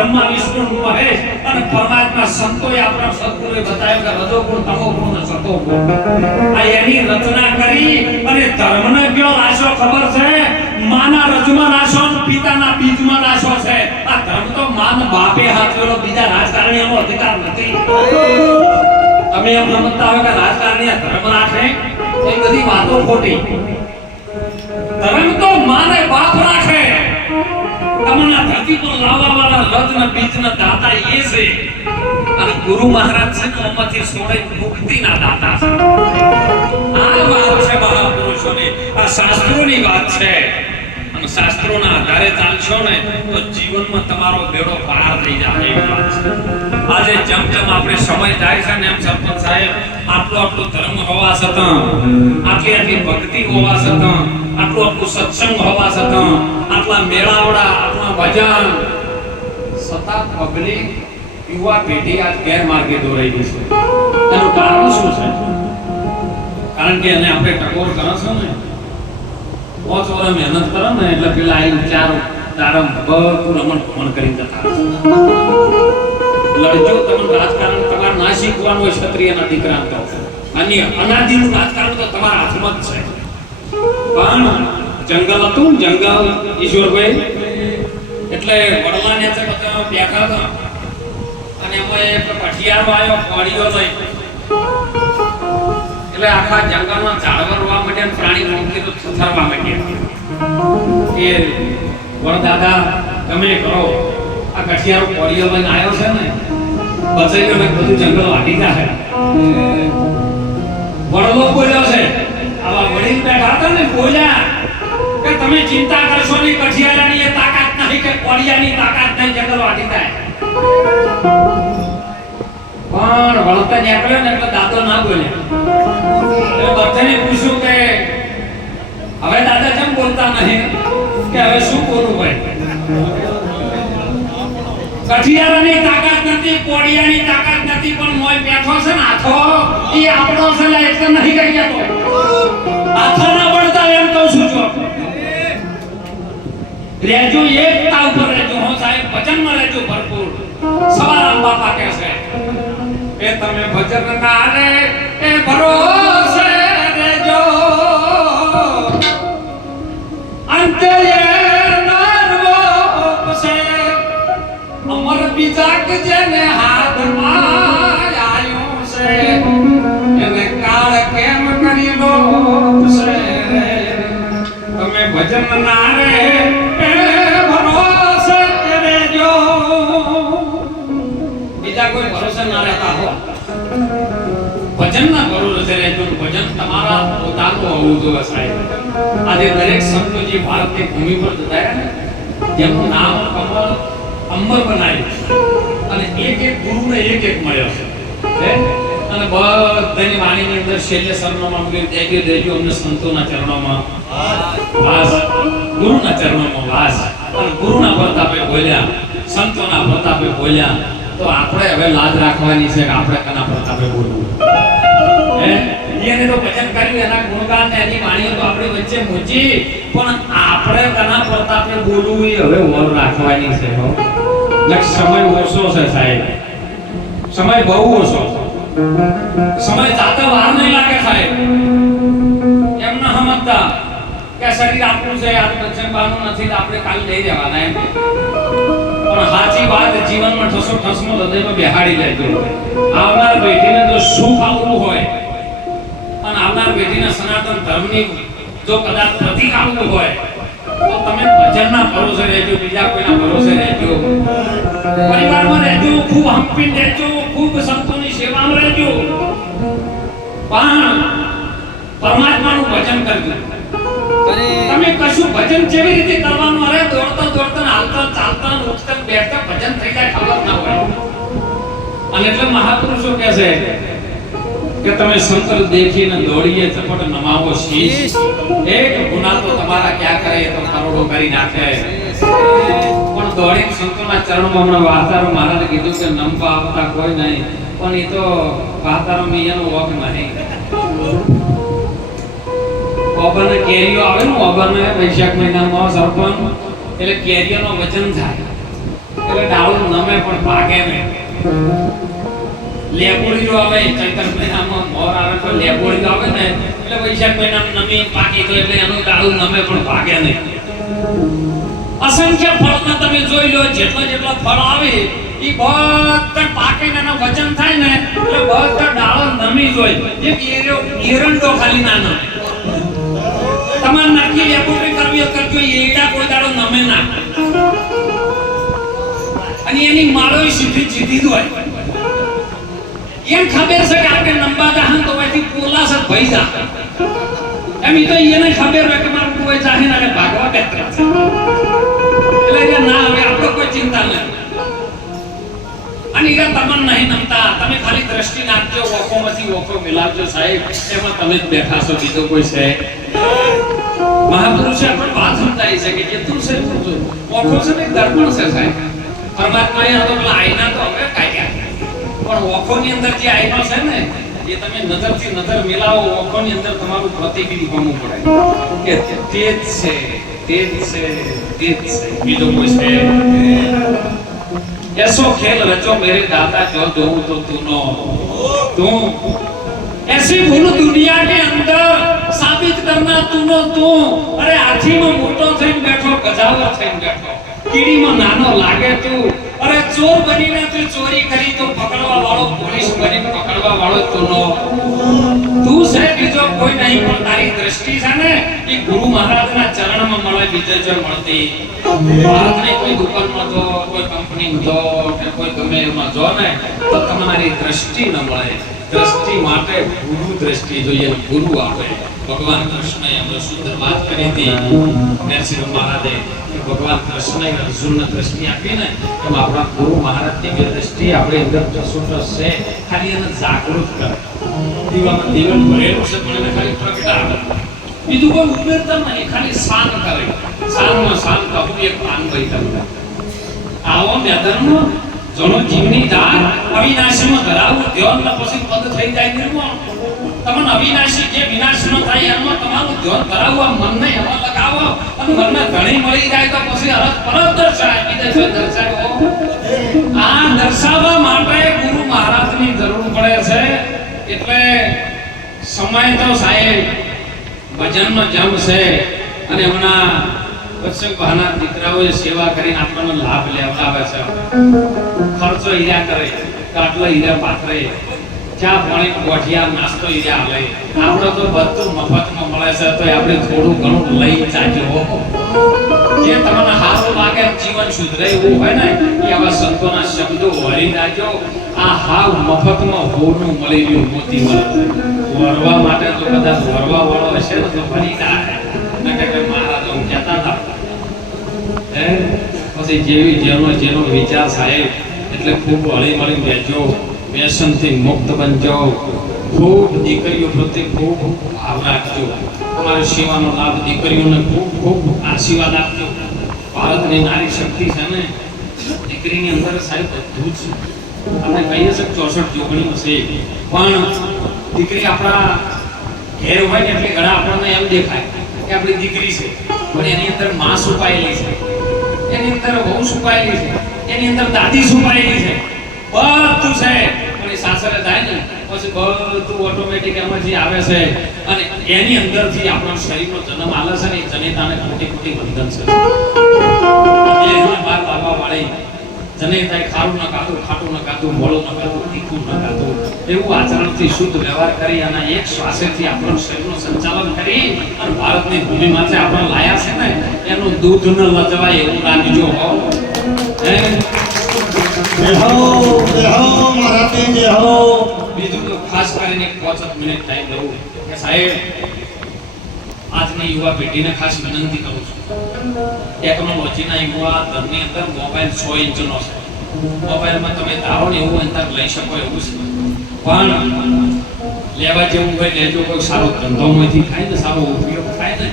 બ્રહ્મા વિષ્ણુ મહેશ અને પરમાત્મા સંતોએ આપણા સદગુરુએ બતાવ્યું કે રજો ગુણ તમો ગુણ ને સતો ગુણ આ એની રચના કરી અને ધર્મને કયો રાશો ખબર છે માના રજમાં રાશો પિતાના બીજમાં રાશો છે આ ધર્મ તો માન બાપે હાથેલો બીજા રાજકારણીઓનો અધિકાર નથી તમે એમ સમજતા હોય કે રાજકારણી ધર્મ રાખે એ બધી વાતો ખોટી ધર્મ તો માને બાપ રાખે તમને ધરતી પર લાવવા વાળા રત્ન બીજના દાતા એ છે અને ગુરુ મહારાજ છે ને ઓમાંથી સોળે મુક્તિના દાતા છે આ વાત છે મહાપુરુષોની આ શાસ્ત્રોની વાત છે અને શાસ્ત્રોના આધારે ચાલશો ને તો જીવનમાં તમારો બેડો પાર થઈ જાય એવી વાત છે આજે જેમ જેમ આપણે સમય જાય છે ને એમ સરપંચ સાહેબ આટલો ધર્મ હોવા છતાં આટલી ભક્તિ હોવા છતાં આટલું સત્સંગ હોવા છતાં આટલા મેળાવડા આટલા ભજન છતાં પબ્લિક યુવા પેઢી આજ ગેરમાર્ગે દોરાઈ ગઈ છે એનું કારણ શું છે કારણ કે એને આપણે ટકોર કરો છો ને 5 વર્ષ મહેનત કરો ને એટલે પેલા આઈ ચાર તારમ બધું રમણ કરી જતા લડજો તમે રાજકારણ તમારે ના શીખવાનું હોય ક્ષત્રિયના દીકરા તો અન્ય અનાદિનું રાજકારણ તો તમારા હાથમાં જ છે પણ જંગલ હતું જંગલ ઈશ્વરભાઈ એટલે વડલાને છે બધા બેઠા હતા અને એમાં એક કઠિયારો આવ્યો કોળીઓ લઈ એટલે આખા જંગલમાં ઝાડવા રોવા માંડ્યા પ્રાણી પંખી તો થરવા માંડ્યા એ વડદાદા તમે કરો આ કઠિયારો કોળીઓ લઈને આવ્યો છે ને બચાઈ ગયો બધું જંગલ વાટી જાય વડલો બોલ્યો છે આવા વડીલ બેઠા હતા ને બોલ્યા કે તમે ચિંતા કરશો નહીં કઠિયારાની એ તાકાત નહીં કે કોળિયાની તાકાત નહીં જંગલ વાટી જાય પણ વળતા નીકળ્યો ને એટલે દાદો ના બોલ્યા એટલે બધાને પૂછ્યું કે હવે દાદા કેમ બોલતા નહીં કે હવે શું બોલું ભાઈ કઠિયારાની તાકાત નથી કોળિયાની તાકાત નથી પણ મોય બેઠો છે ને હાથો ઈ આપણો છે એટલે નહીં કરી જતો હાથો ના પડતા એમ કહું છું જો રેજો એકતા ઉપર રેજો હો સાહેબ ભજનમાં રેજો ભરપૂર સવારામ બાપા કહે છે એ તમે ભજન ના રે એ ભરોસે રેજો અંતે અમર બીજાક જેને હાથમાં આયો છે એને કાળ કેમ કરી લો છે તમે ભજન ના રે એ ભરોસે રેજો બીજા કોઈ ભરોસે ના રહેતા હો ભજન ના ભરોસે રેજો ભજન તમારા પોતાનું હોવું જોઈએ સાહેબ આજે દરેક સંતો જે ભારતની ભૂમિ પર જતા ને જેમનું નામ કમળ અંબર બનાવ્યું અને એક ગુરુને એક મળ્યો છે અને બધાની વાણીની અંદર છેલ્લે શરણોમાં મૂકી દેજો અમને સંતોના ચરણોમાં વાસ ગુરુના ચરણોમાં વાસ અને ગુરુના પ્રતાપે બોલ્યા સંતોના પ્રતાપે બોલ્યા તો આપણે હવે લાજ રાખવાની છે કે આપણે કના પ્રતાપે બોલવું એને તો ભજન કર્યું એના ગુણગાન ને એની વાણીઓ તો આપણી વચ્ચે મૂકી પણ આપણે કના પ્રતાપે બોલવું એ હવે ઓર રાખવાની છે સમય ઓછો છે સાહેબ સમય બહુ ઓછો સમય જાતે વાર નહીં લાગે સાહેબ એમ ન સમજતા કે શરીર આપણું છે આ બચનવાનું નથી તો આપણે કાલ લઈ જવાના એમ પણ સાચી વાત જીવનમાં ઠસો ઠસમાં હૃદયમાં બેહાડી લેજો આવનાર પેઢીને જો સુખ આવવું હોય અને આવનાર પેઢીને સનાતન ધર્મની જો કદાચ પ્રતિક આવવું હોય તો તમે ભજનના ભરોસે રહેજો બીજા કોઈના ભરોસે રહેજો પરિવારમાં રહેજો ખૂબ હંપીને રહેજો ખૂબ સંતોની સેવામાં રહેજો પણ પરમાત્માનું ભજન કરજો તમે કશું ભજન કેવી રીતે કરવાનું અરે દોડતા હાલતા ચાલતા ઉઠતા બેઠતા ભજન થઈ જાય ખબર ના હોય અને એટલે મહાપુરુષો કહે છે કે તમે સંતર દેખીને દોડીએ ચપટ નમાવો શીશ એક ગુના તો તમારા ક્યાં કરે તો કરોડો કરી નાખે પણ દોડીને સંતોના ચરણમાં હમણાં વાર્તારો મહારાજે કીધું કે નમવા આવતા કોઈ નહીં પણ એ તો વાર્તારો મિયાનો વોક નહીં ઓબરને કેરીઓ આવે ને ઓબરને વૈશાખ મહિનામાં સરપંચ એટલે કેરીઓનો વજન થાય એટલે ડાળું નમે પણ પાકે નહીં. લેબોડીઓ આવે ચૈત્ર મહિનામાં મોર આવે તો લેબોડીઓ આવે ને એટલે વૈશાખ મહિનામાં નમી પાકી તો એટલે એનું ડાળું નમે પણ પાકે નહીં. અસંખ્ય ફળમાં તમે જોઈ લો જેટલા ફળ આવે એ બધા પાકે ને એનું વજન થાય ને એટલે બધા ડાળો નમી જોય. એક એરંડો ખાલી ના નમે. તમારે નક્કી લેબોરેટરી કરવી કરજો એડા કોઈ દાડો નમે ના. અને એની માળો સીધી જ હોય. એમ ખબર છે કે આપણે નંબા જાહન તો પછી પોલાસ જ ભઈ જા. એમ તો એને ખબર હોય કે મારું કોઈ જાહે ને ભાગવા બેઠા છે. એટલે એ ના હવે આપણે કોઈ ચિંતા નથી. અને એ તમને નહીં નમતા. તમે ખાલી દ્રષ્ટિ નાખજો ઓખોમાંથી ઓખો મિલાવજો સાહેબ. એમાં તમે જ બેઠા છો બીજો કોઈ છે. મહાપુરુષે આપણે વાત સમજાઈ છે કે જેટલું છે એટલું ઓખો છે ને દર્પણ છે સાહેબ. પરમાત્મા એ તો પેલા આઈના તો હવે કાઢ્યા. પણ ઓખોની અંદર જે આઈનો છે ને એ તમે નજરથી નજર મિલાવો ઓખોની અંદર તમારું પ્રતિબિંબ બનવું પડે કે તે જ છે બીજો કોઈ છે. ऐसो खेल रचो मेरे दादा जो दूं तो तू ऐसी भूल दुनिया के अंदर साबित करना तू. अरे हाथी में मोटो थઈને બેઠો ગજાવર થઈને બેઠો કીડીમાં નાનો લાગે તું. અરે ચોર બનીને તું ચોરી કરી તો પકડવા વાળો પોલીસ બનીને પકડવા વાળો તું છે બીજો કોઈ નહીં. પણ તારી દ્રષ્ટિ છે ને એ ગુરુ મહારાજના ચરણમાં મળે બીજે જ મળતી. ભારતની કોઈ દુકાનમાં જો કોઈ કંપનીમાં જો કે કોઈ ગમે એમાં જો ને તો તમારી દ્રષ્ટિ ન મળે. દ્રષ્ટિ માટે ગુરુ દ્રષ્ટિ જોઈએ. ગુરુ આપે. ભગવાન કૃષ્ણએ એમને સુંદર વાત કરી હતી નરસિંહ મહારાજે કે ભગવાન કૃષ્ણએ અર્જુનને દ્રષ્ટિ આપી ને એમ આપણા ગુરુ મહારાજની બે દ્રષ્ટિ આપણે અંદર જસોટસ છે. ખાલી એને જાગૃત કરે. દીવામાં દીવન ભરેલું છે પણ એને ખાલી પ્રગટાવે. બીજું કોઈ ઉમેરતા નહીં. ખાલી શાંત કરે. શાંત કહું એક પાન ભાઈ તમને આવો મેદાનમાં જોનો જીવની ધાર અવિનાશીમાં ધરાવું ધ્યાન ને પછી પદ થઈ જાય નિર્મળ. તમને અવિનાશી જે વિનાશ ન થાય એમાં તમારું ધ્યાન ધરાવવા મનને એમાં લગાવો અને મનને ધણી મળી જાય તો પછી અરજ પરત દર્શાય બીજે દર્શાયો. આ દર્શાવવા માટે ગુરુ મહારાજની જરૂર પડે છે. એટલે સમય તો સાહેબ ભજનનો જમ છે. અને હમણાં વત્સંગ ભાના દીકરાઓએ સેવા કરીને આપણને લાભ લેવડાવે છે. ખર્ચો હીરા કરે કાટલો હીરા પાથરે ચા પાણી ગોઠિયા નાસ્તો હીરા લે. આપણે તો બધું મફતમાં મળે છે તો આપણે થોડું ઘણું લઈ ચાજો. જે તમને સારું લાગે જીવન સુધરે એવું હોય ને એ આવા સંતોના શબ્દો વળી જાજો. આ હાવ મફતમાં હોનું મળી રહ્યું મોતી મળે. વરવા માટે તો કદાચ વરવા વાળો હશે ને તો ભરી જાય. મહારાજો કહેતા હતા પછી જેનો વિચાર સાહેબ એટલે ખૂબ હળી મળી બેજો. વ્યસનથી મુક્ત બનજો. ખૂબ દીકરીઓ પ્રત્યે ખૂબ ભાવ રાખજો. તમારી સેવાનો લાભ દીકરીઓને ખૂબ આશીર્વાદ આપજો. ભારતની નારી શક્તિ છે ને દીકરીની અંદર સાહેબ બધું જ આપણે કહીએ છીએ 64 જોગણીઓ છે. પણ દીકરી આપણા ઘેર હોય ને એટલે ઘણા આપણને એમ દેખાય કે આપણી દીકરી છે પણ એની અંદર માં છુપાયેલી છે. એની અંદર વહુ છુપાયેલી છે. એની અંદર દાદી છુપાયેલી છે. બધું છે પણ એ સાસરે જાય ને પછી બધું ઓટોમેટિક એમાંથી આવે છે. અને એની અંદરથી આપણા શરીરનો જન્મ આવે છે ને એ જનેતાને કોટી બંધન છે. બાર બાબા વાળી જનેતાએ ખારું ન ખાધું, ખાટું ન ખાધું, મોળું ન ખાધું, તીખું ન ખાધું એવું આચરણથી શુદ્ધ વ્યવહાર કરી અને એક શ્વાસેથી આપણું શરીરનું સંચાલન કરી અને ભારતની ભૂમિમાંથી આપણે લાયા છે ને એનું દૂધ ન લજવાય એવું રાખજો. બીજું તો ખાસ કરીને 5 મિનિટ ટાઈમ લઉં કે સાહેબ આજની યુવા પેઢીને ખાસ વિનંતી કરું છું. ટેકનોલોજીના યુવા દરની અંદર મોબાઈલ 6 ઇંચનો છે. મોબાઈલમાં તમે ધારો ને એવું અંતર લઈ શકો એવું છે. પણ લેવા જેવું હોય લેજો. કોઈ સારો ધંધોમાંથી થાય ને સારો ઉપયોગ થાય ને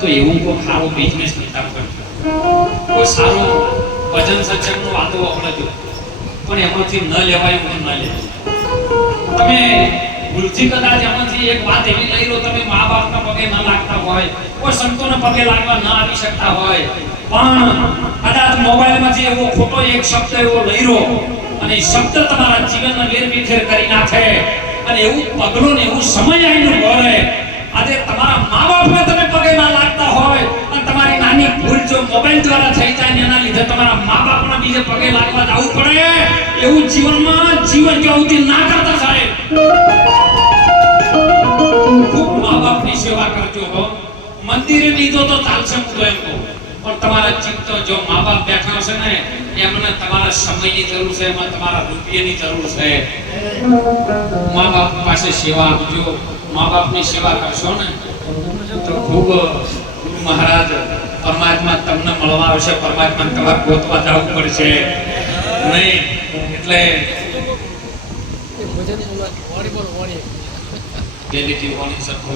તો એવું કોઈ સારો બિઝનેસ વિચાર કરજો. કોઈ સારો ભજન સત્સંગનો વાતો વખણાજો પણ એમાંથી ન લેવાય એવું ન લેજો. તમે ભૂલથી કદાચ એમાંથી એક વાત એવી લઈ લો તમે મા બાપના પગે ન લાગતા હોય, કોઈ સંતોના પગે લાગવા ન આવી શકતા હોય, પણ કદાચ મોબાઈલમાંથી એવો ખોટો એક શબ્દ એવો લઈરો અને એ શબ્દ તમારા જીવનને વેરવિખેર કરી નાખે અને એવું પગલું ને એવું સમય આવીને બોલે. આજે તમારા મા બાપને તમે પગે ના લાગતા હોય અને તમારી નાની ભૂલ જો મોબાઈલ દ્વારા થઈ જાય ને એના લીધે તમારા મા બાપના બીજે પગે લાગવા જવું પડે, એવું જીવનમાં જીવન જ્ઞાતિ ના કરતા સાહેબ. ખૂબ મા બાપની સેવા કરજો હો. મંદિરે લીધો તો ચાલશે, હું તો એમ કહું, પણ તમારા ચિત્ત જો મા બાપ બેઠા હશે ને એમને તમારા સમયની જરૂર છે, એમાં તમારા રૂપિયાની જરૂર છે. મા બાપ પાસે સેવા આપજો. મા બાપની સેવા કરશો ને તો ખૂબ ગુરુ મહારાજ પરમાત્મા તમને મળવા આવશે, પરમાત્માને તમારે ગોતવા જવું પડશે નહીં. એટલે ક્વોલિટી વાળી સરખો